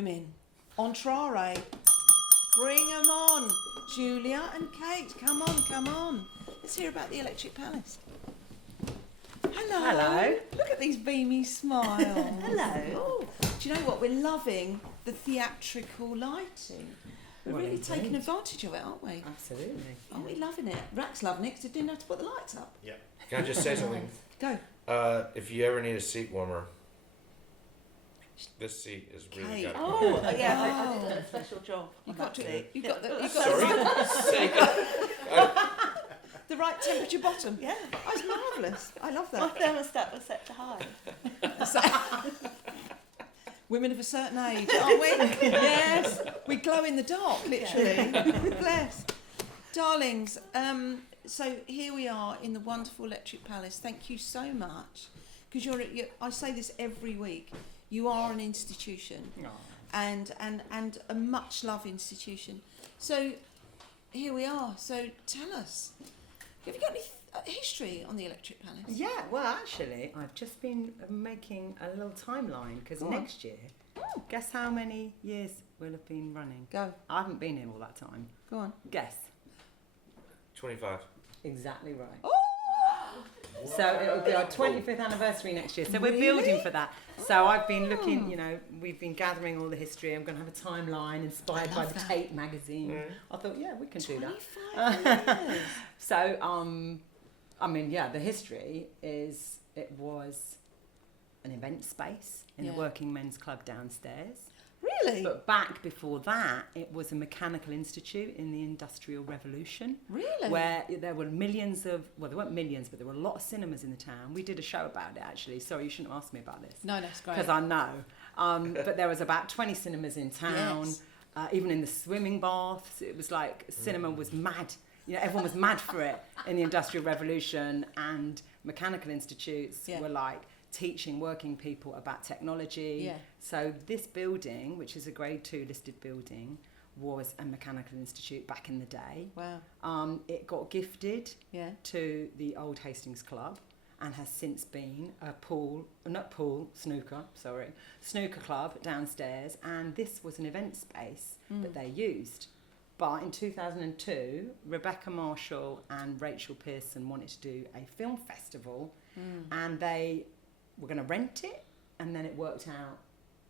women. Entrare. Bring them on. Julia and Kate, come on. Let's hear about the Electric Palace. Hello. Look at these beamy smiles. Hello. Oh, do you know what? We're loving the theatrical lighting. We're really taking advantage of it, aren't we? Absolutely. Aren't we loving it? Rack's loving it because it didn't have to put the lights up. Yeah. Can I just say something? Go. If you ever need a seat warmer, this seat is really good. Oh, Yeah, I did a special job. You got the Sorry. the right temperature bottom. Yeah. Oh, it's marvellous. I love My that. thermostat was set to high. Women of a certain age, aren't we? Yes. We glow in the dark, literally. Bless. Darlings, so here we are in the wonderful Electric Palace. Thank you so much. Because I say this every week, you are an institution. And a much loved institution. So here we are. So tell us, have you got any history on the Electric Palace? Yeah, well, actually, I've just been making a little timeline because next year, guess how many years we'll have been running? Go. I haven't been here all that time. Go on. Guess. 25. Exactly right. Oh! So it'll be our 25th anniversary next year. So we're building for that. So I've been looking, we've been gathering all the history. I'm going to have a timeline inspired by the Tate magazine. I thought, yeah, we can do that. 25 years. So, the history is it was an event space in the Working Men's Club downstairs. Really? But back before that, it was a mechanical institute in the Industrial Revolution. Really? Where there were millions of, well, there weren't millions, but there were a lot of cinemas in the town. We did a show about it, actually. Sorry, you shouldn't have asked me about this. No, that's great. Because I know. But there was about 20 cinemas in town. Yes. Even in the swimming baths, it was like cinema was mad. Everyone was mad for it in the Industrial Revolution, and mechanical institutes were like teaching working people about technology. Yeah. So this building, which is a Grade 2 listed building, was a mechanical institute back in the day. Wow. It got gifted to the Old Hastings Club and has since been a snooker club downstairs, and this was an event space that they used. But in 2002, Rebecca Marshall and Rachel Pearson wanted to do a film festival, and they were going to rent it, and then it worked out.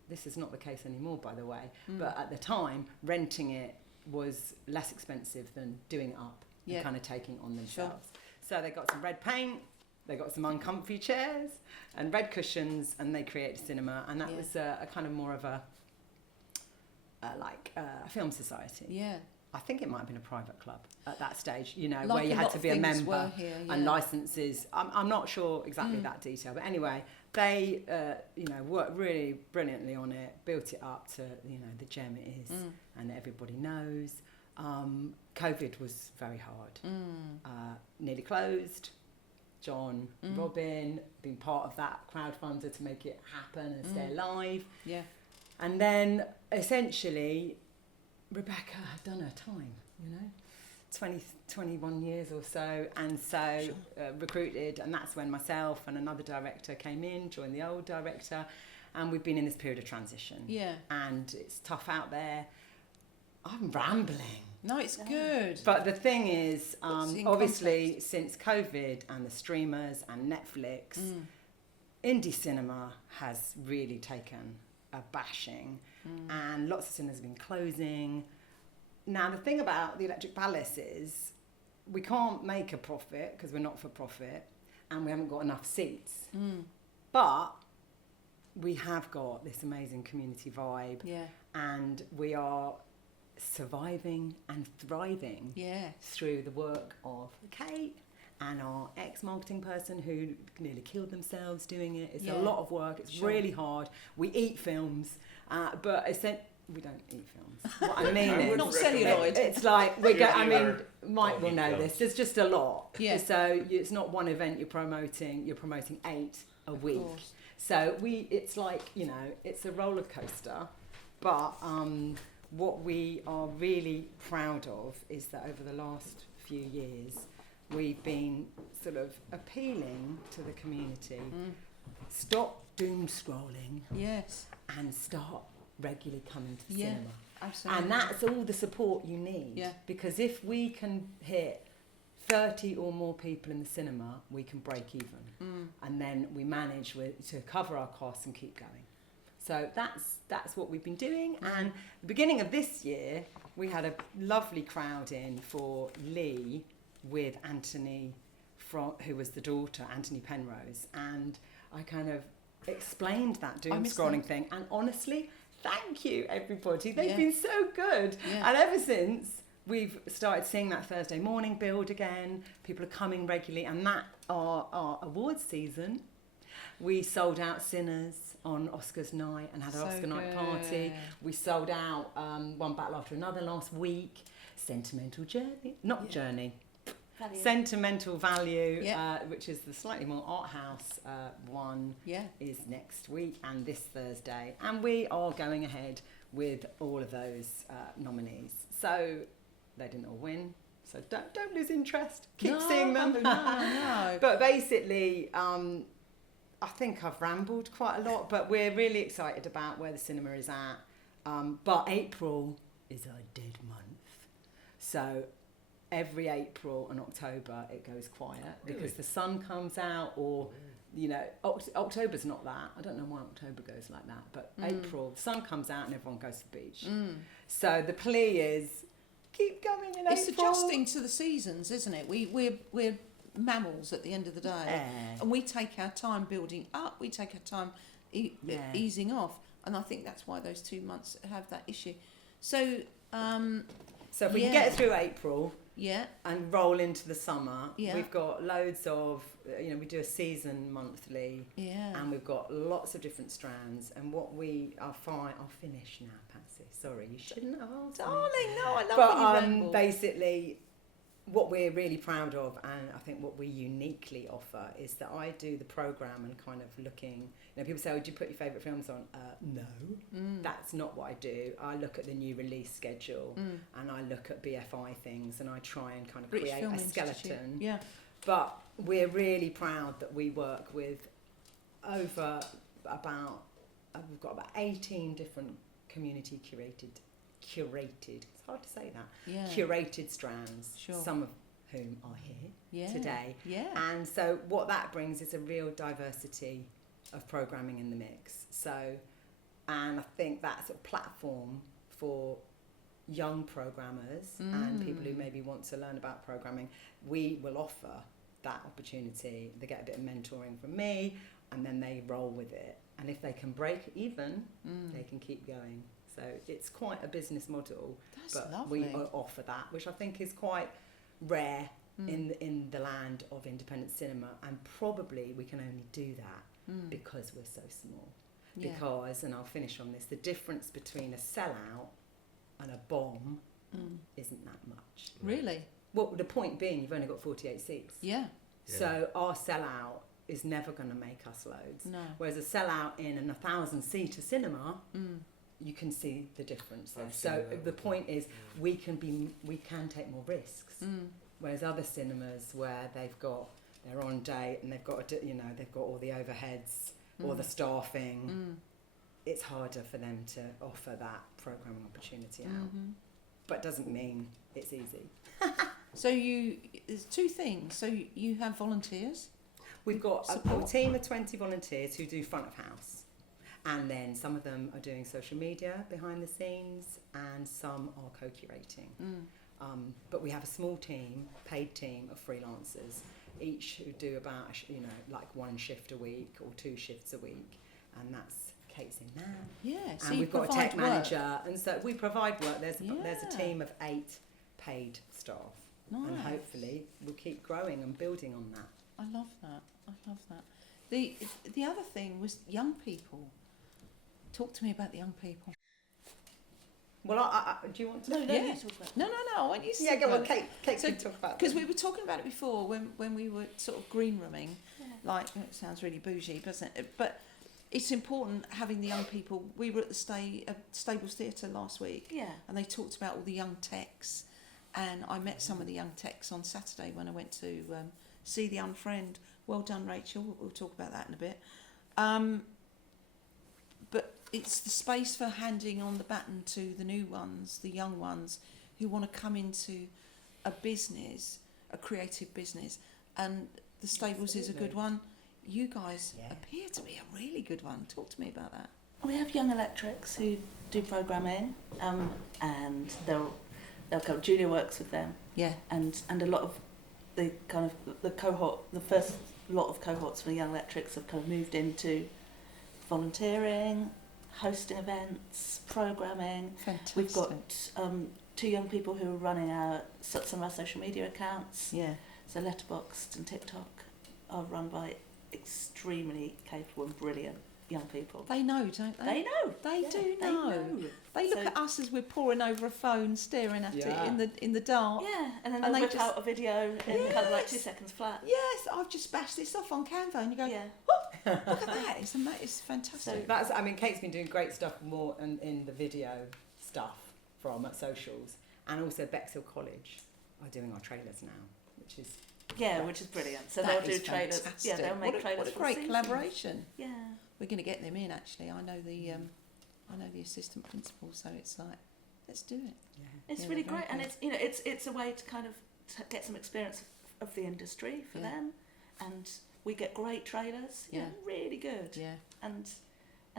This is not the case anymore, by the way, but at the time, renting it was less expensive than doing it up and kind of taking it on themselves. Sure. So they got some red paint, they got some uncomfy chairs and red cushions, and they created a cinema, and that was a kind of more of a film society. Yeah. I think it might have been a private club at that stage, like where you had to be a member and yeah. licenses. I'm not sure exactly that detail, but anyway, they, worked really brilliantly on it, built it up to, the gem it is, and everybody knows. COVID was very hard. Nearly closed. John, Robin, been part of that crowdfunder to make it happen and stay alive. Yeah. And then, essentially, Rebecca had done her time, 21 years or so, and so recruited, and that's when myself and another director came in, joined the old director, and we've been in this period of transition. Yeah. And it's tough out there. I'm rambling. No, it's good. But the thing is, obviously, since COVID and the streamers and Netflix, indie cinema has really taken a bashing, and lots of cinemas have been closing. Now, the thing about the Electric Palace is we can't make a profit because we're not for profit, and we haven't got enough seats. But we have got this amazing community vibe, and we are surviving and thriving through the work of Kate and our ex-marketing person who nearly killed themselves doing it. It's a lot of work. It's really hard. We eat films, but we don't eat films. What I mean is, not celluloid. It's like Mike will know this. There's just a lot. Yeah. So it's not one event you're promoting. You're promoting 8 a week. So it's like it's a roller coaster. But what we are really proud of is that over the last few years, we've been sort of appealing to the community. Stop doom scrolling. Yes. And start regularly coming to the Yeah. cinema. Absolutely. And that's all the support you need. Yeah. Because if we can hit 30 or more people in the cinema, we can break even. And then we manage to cover our costs and keep going. So that's what we've been doing. And at the beginning of this year, we had a lovely crowd in for Lee with Anthony, who was the daughter, Anthony Penrose. And I kind of explained that doom scrolling thing. And honestly, thank you, everybody. They've been so good. Yeah. And ever since, we've started seeing that Thursday morning build again. People are coming regularly. And that, our awards season, we sold out Sinners on Oscars night and had an Oscar night party. We sold out One Battle After Another last week. Sentimental Journey. Sentimental Value, which is the slightly more art house one, is next week and this Thursday. And we are going ahead with all of those nominees. So they didn't all win. So don't lose interest. Keep seeing them. No. But basically, I think I've rambled quite a lot, but we're really excited about where the cinema is at. But April is a dead month. So every April and October it goes quiet because the sun comes out, or October's not that. I don't know why October goes like that, but April, the sun comes out and everyone goes to the beach. So the plea is keep going in April. It's adjusting to the seasons, isn't it? We're mammals at the end of the day, and we take our time building up. We take our time easing off, and I think that's why those 2 months have that issue. So, so if we can get through April. Yeah. And roll into the summer. Yeah. We've got loads of, we do a season monthly. Yeah. And we've got lots of different strands. And what I'll finish now, Patsy. Sorry, you shouldn't have asked me. Darling, no, I love but, when you ramble. Basically, what we're really proud of, and I think what we uniquely offer, is that I do the programme and kind of looking. People say, "Oh, do you put your favourite films on?" No, that's not what I do. I look at the new release schedule and I look at BFI things and I try and kind of create a skeleton. Yeah. But we're really proud that we work with over we've got about 18 different community curated. It's hard to say that. Yeah. Curated strands. Sure. Some of whom are here today. Yeah. And so what that brings is a real diversity of programming in the mix. So, and I think that's a platform for young programmers and people who maybe want to learn about programming. We will offer that opportunity. They get a bit of mentoring from me and then they roll with it. And if they can break even, they can keep going. So it's quite a business model. That's but lovely. We offer that, which I think is quite rare in the land of independent cinema, and probably we can only do that because we're so small. Yeah. Because, and I'll finish on this, the difference between a sellout and a bomb isn't that much. Really? Well, the point being, you've only got 48 seats. Yeah. So our sellout is never going to make us loads. No. Whereas a sellout in an 1,000-seater cinema, you can see the difference there. So the point is, we can take more risks. Whereas other cinemas where they're on date and they've got all the overheads or the staffing, it's harder for them to offer that programming opportunity out. But it doesn't mean it's easy. So there's two things. So you have volunteers. We've got a team of 20 volunteers who do front of house. And then some of them are doing social media behind the scenes and some are co-curating. But we have a small team, paid team of freelancers, each who do about, like 1 shift a week or 2 shifts a week. And that's Kate's in now. Yeah. So and we've got a tech manager. And so we provide work. There's a team of 8 paid staff. Nice. And hopefully we'll keep growing and building on that. I love that. The other thing was young people. Talk to me about the young people. Well, do you want to? No, you talk about it. No, I want you to talk about it. Kate can talk about it. Because we were talking about it before when we were sort of green rooming. Like, it sounds really bougie, doesn't it? But it's important having the young people. We were at the Stables Theatre last week. Yeah. And they talked about all the young techs. And I met some of the young techs on Saturday when I went to see The Unfriend. Well done, Rachel. We'll talk about that in a bit. But it's the space for handing on the baton to the new ones, the young ones, who want to come into a business, a creative business, and the stables is a good one. You guys appear to be a really good one. Talk to me about that. We have young electrics who do programming, and they'll come. Julia works with them, Yeah. and a lot of the cohort, the first lot of cohorts from the young electrics have kind of moved into volunteering, hosting events, programming. Fantastic. We've got 2 young people who are running some of our social media accounts. Yeah. So Letterboxd and TikTok are run by extremely capable and brilliant young people. They know, don't they? They know. They do They know. They look So- at us as we're poring over a phone, staring at Yeah. it in the dark. Yeah, and then And they'll they whip just- out a video in kind of like Yes. 2 seconds flat. Yes, I've just bashed this off on Canva, and you go, Yeah. look at that! It's fantastic. That's, I mean, Kate's been doing great stuff more in the video stuff from at socials, and also Bexhill College are doing our trailers now, which is Yeah, which is brilliant. So That they'll is do trailers. fantastic. Yeah, they'll make trailers. What a for great seasons. collaboration. Yeah. We're going to get them in. Actually, I know the assistant principal, so it's like, let's do it. It's Yeah, really they're very great, and good. it's a way to kind of get some experience of the industry for Yeah. them, and we get great trailers. Yeah. Really good. Yeah, And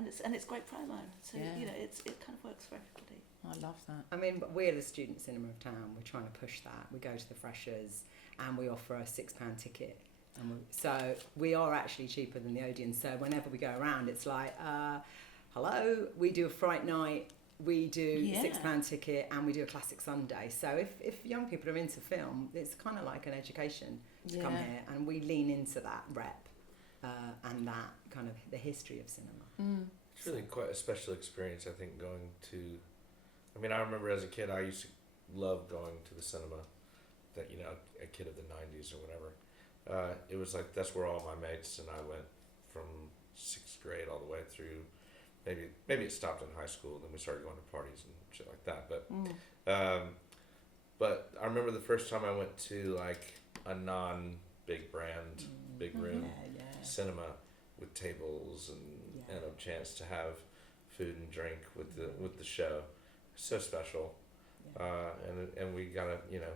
it's great promo. So Yeah. it kind of works for everybody. I love that. I mean, we're the student cinema of town. We're trying to push that. We go to the freshers and we offer a £6 ticket. So we are actually cheaper than the Odeon. So whenever we go around, it's like, hello, we do a Fright Night, we do Yeah. £6 ticket, and we do a Classic Sunday. So if young people are into film, it's kind of like an education to come Yeah. here, and we lean into that rep and that kind of the history of cinema. Mm. It's really quite a special experience, I think, going to. I mean, I remember as a kid, I used to love going to the cinema. That, you know, a kid of the '90s or whatever. It was like that's where all my mates and I went from 6th grade all the way through. Maybe it stopped in high school, then we started going to parties and shit like that. But I remember the first time I went to like a non-big brand, big room cinema with tables and a chance to have food and drink with the show. So special. And we gotta, you know,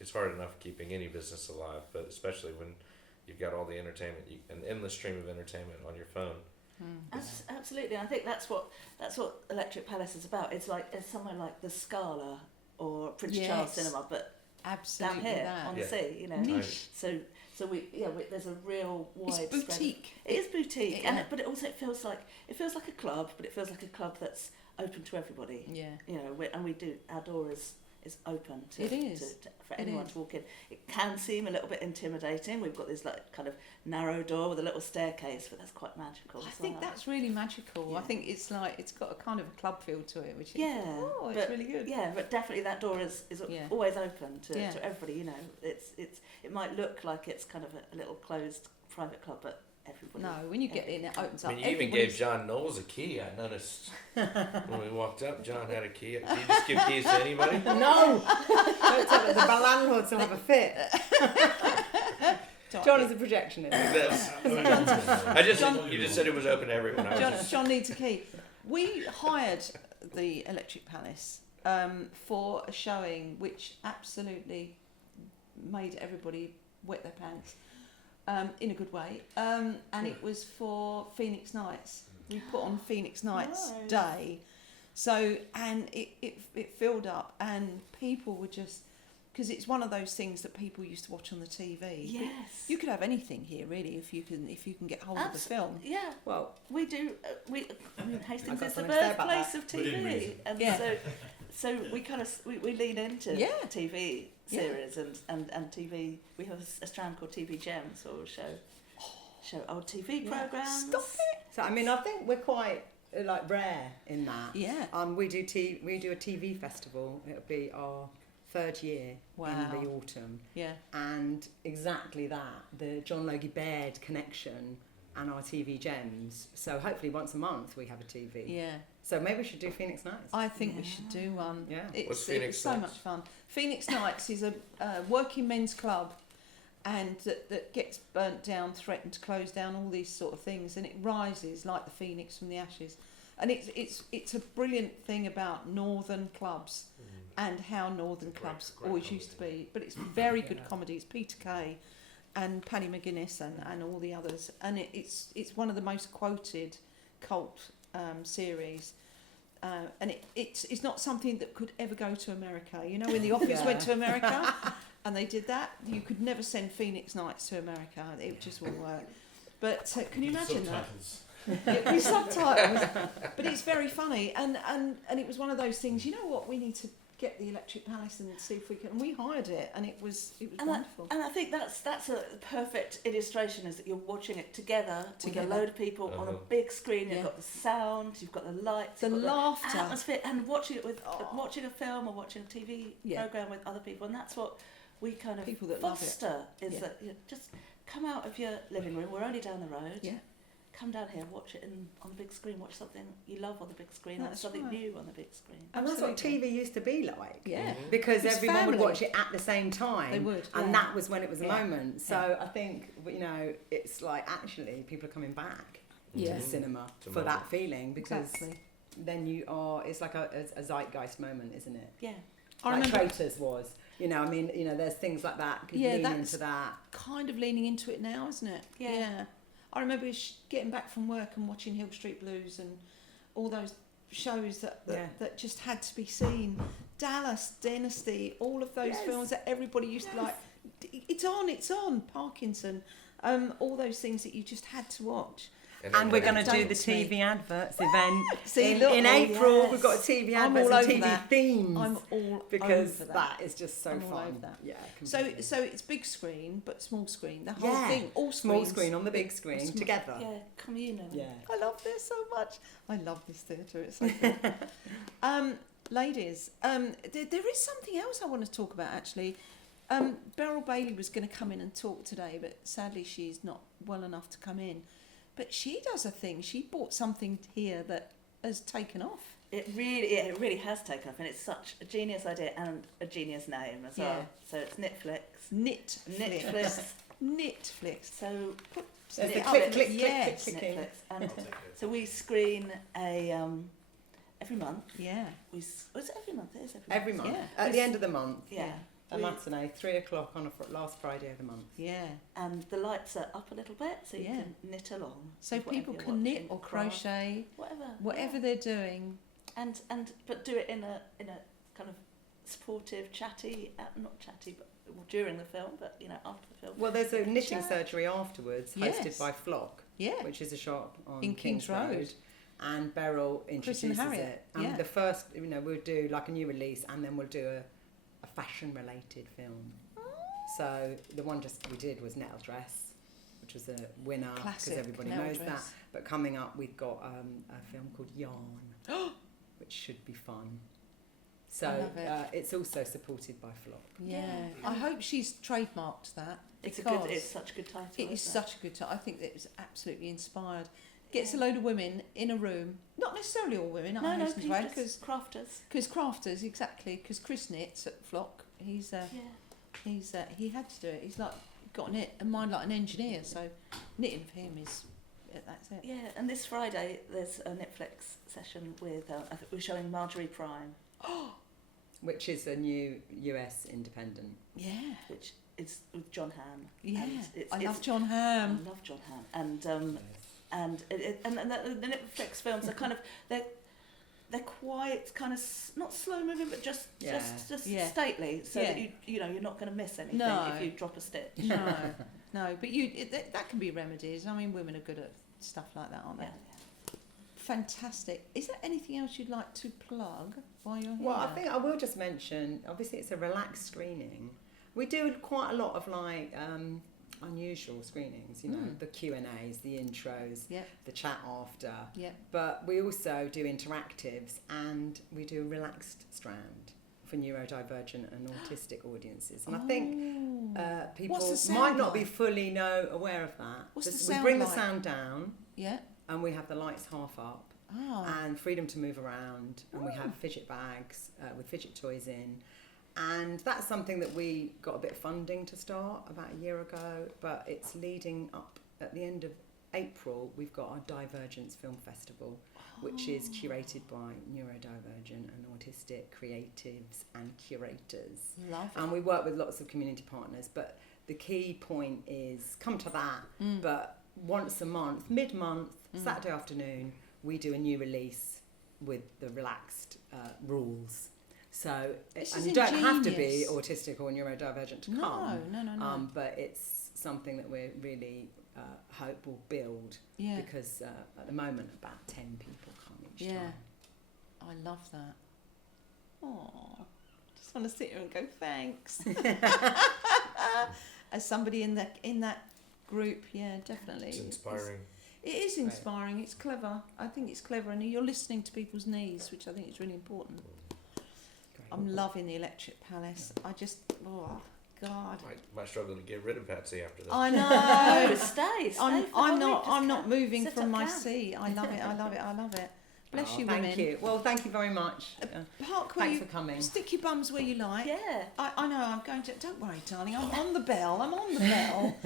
it's hard enough keeping any business alive, but especially when you've got all the entertainment, an endless stream of entertainment on your phone. Absolutely. I think that's what Electric Palace is about. It's somewhere like the Scala or Prince Charles Cinema, but Absolutely down here that. on the sea, you know. Niche. So there's a real wide It's boutique. Spread. It is boutique, Yeah. but it also feels like a club, but it feels like a club that's open to everybody. Yeah. You know, and we do, our door is open to, It is. for It anyone is. to walk in. It can seem a little bit intimidating. We've got this like kind of narrow door with a little staircase, but that's quite magical. I as think well. that's really magical. Yeah. I think it's like it's got a kind of a club feel to it, which is Yeah, it's but- really good. Yeah, but definitely that door is Yeah. always open to Yeah. everybody. You know, it might look like it's kind of a little closed private club, but everybody. No, when you get in, it opens I up. mean, you even gave John Knowles a key. I noticed when we walked up, John had a key. Do you just give keys to anybody? No! Don't tell the landlords will have a fit. John is a projectionist. You just said it was open to everyone. I was John needs a key. We hired the Electric Palace for a showing which absolutely made everybody wet their pants in a good way. And it was for Phoenix Nights. We put on Phoenix Nights Nice. Day. So, and it filled up, and people were just, because it's one of those things that people used to watch on the TV. Yes. You could have anything here, really, if you can get hold of the film. Yeah. Well, We do. I mean, Hastings I've got is the something to say about birthplace that. of TV, and Yeah. so we kind of we lean into Yeah. TV Yeah. series and TV. We have a strand called TV Gems, or we'll show old TV Yeah. programs. Stop it. so I mean, I think we're quite like rare in that. Yeah. We do a TV festival. It'll be our 3rd year Wow. in the autumn, Yeah. and exactly that, the John Logie Baird connection and our TV Gems. So hopefully once a month we have a TV. Yeah. So maybe we should do Phoenix Nights. I think we should do one. Yeah. What's Phoenix It's so Nights? much fun. Phoenix Nights is a working men's club, and that gets burnt down, threatened to close down, all these sort of things, and it rises like the phoenix from the ashes. And it's a brilliant thing about northern clubs and how northern clubs always used to be. But it's very good comedy. It's Peter Kay and Paddy McGuinness and all the others. And it's one of the most quoted cult series. And it's not something that could ever go to America. You know, when The Office went to America and they did that, you could never send Phoenix Nights to America. It just wouldn't work. But can you imagine Subtitles. that? With subtitles. But it's very funny. And it was one of those things, you know what, we need to get the Electric Palace and see if we can. And we hired it, and it was wonderful. And I think that's a perfect illustration, is that you're watching it together. With a load of people on a big screen. You've got the sound, you've got the lights, the laughter, the atmosphere, and watching it with watching a film or watching a TV program with other people, and that's what we kind of people that foster. love it. Is that just come out of your living room. We're only down the road. Yeah. Come down here, watch it on the big screen. Watch something you love on the big screen, or something new on the big screen. And that's what TV used to be like. Yeah. Because It's everyone family. would watch it at the same time. They would. And that was when it was a Yeah. moment. So I think, you know, it's like actually people are coming back to the cinema for that feeling, because then it's like a zeitgeist moment, isn't it? Yeah. I Like remember Traitors was. You know, I mean, you know, there's things like that. Could Yeah, lean that's- into that. kind of leaning into it now, isn't it? Yeah. I remember getting back from work and watching Hill Street Blues and all those shows that just had to be seen. Dallas, Dynasty, all of those films that everybody used to like. It's on. Parkinson, all those things that you just had to watch. And we're going to do the Dates me. TV adverts event See, in April. We've got a TV I'm adverts all and over TV that. themes. I'm all because over that is just so I'm all fun. over that. Yeah. So completely. it's big screen but small screen. The whole thing, all small screens. screen on the big screen together. Yeah, communal. Yeah. I love this so much. I love this theatre. It's so good. Ladies, there is something else I want to talk about actually. Beryl Bailey was going to come in and talk today, but sadly she's not well enough to come in. But she does a thing. She bought something here that has taken off. It really has taken off, and it's such a genius idea and a genius name as well. So it's Netflix. Netflix. So There's the Netflix. click, click, Yes. click, clicking. Netflix. And so we screen every month. Yeah. Was it every month? It is Every month. Yeah. At the end of the month. Yeah. A matinee, 3:00 on last Friday of the month. Yeah. And the lights are up a little bit, so you can knit along. So with people whatever can you're knit or watching, craft, crochet, whatever yeah. they're doing. And but do it in a kind of supportive, chatty, not chatty, but during the film, but after the film. Well, there's a knitting surgery afterwards, hosted Yes. by Flock, Yeah. which is a shop on In King's Road. And Beryl Chris introduces and Harriet, it. And yeah. the first, we'll do like a new release, and then we'll do a fashion-related film. So the one we did was Nettle Dress, which was a winner because Classic everybody Nettle knows Dress. that. But coming up, we've got a film called Yarn, which should be fun. So I love it. it's also supported by Flock. Yeah. Yeah. I hope she's trademarked that. It's because such a good title. It is isn't such a good title. I think that it was absolutely inspired. Gets a load of women in a room, not necessarily all women. I hasten to add, because crafters. because crafters exactly. Because Chris knits at Flock. He had to do it. He's like got a mind like an engineer. So knitting for him is that's it. Yeah, and this Friday there's a Netflix session with I think we're showing Marjorie Prime, Which is a new US independent. Yeah. which is with John Hamm. Yeah. And I love John I Hamm. love John Hamm, and the Netflix films are kind of they're quite kind of not slow moving, but just Yeah. stately, so Yeah. that you're not going to miss anything No. if you drop a stitch. No, but that can be remedied. I mean, women are good at stuff like that, aren't they? Yeah. Fantastic. Is there anything else you'd like to plug while you're here? Well, I think I will just mention, obviously it's a relaxed screening. We do quite a lot of unusual screenings, the Q&As, the intros, the chat after. Yeah. But we also do interactives, and we do a relaxed strand for neurodivergent and autistic audiences. And I think people What's the sound might not be like? fully aware of that. What's the we sound bring like? the sound down, Yeah. and we have the lights half up. And freedom to move around, and we have fidget bags with fidget toys in, and that's something that we got a bit of funding to start about a year ago, but it's leading up at the end of April. We've got our Divergence Film Festival, which is curated by neurodivergent and autistic creatives and curators. Love it. And we work with lots of community partners, but the key point is come to that, but once a month, mid-month, Saturday afternoon, we do a new release with the relaxed rules. So, and you don't have to be autistic or neurodivergent to come. No. But it's something that we really hope will build, because at the moment about 10 people come each time. I love that. Oh, just want to sit here and go thanks. As somebody in that group, definitely. It's inspiring. It is inspiring. It's clever. I think it's clever, and you're listening to people's needs, which I think is really important. Great. I'm loving the Electric Palace. I just, oh God. Might struggle to get rid of Patsy after this. I know. Stay I'm not moving from my seat. I love it. Bless you, women. Thank you. Well, thank you very much. Park where Thanks you for coming. stick your bums where you like. Yeah. I know. I'm going to. Don't worry, darling. I'm on the bell.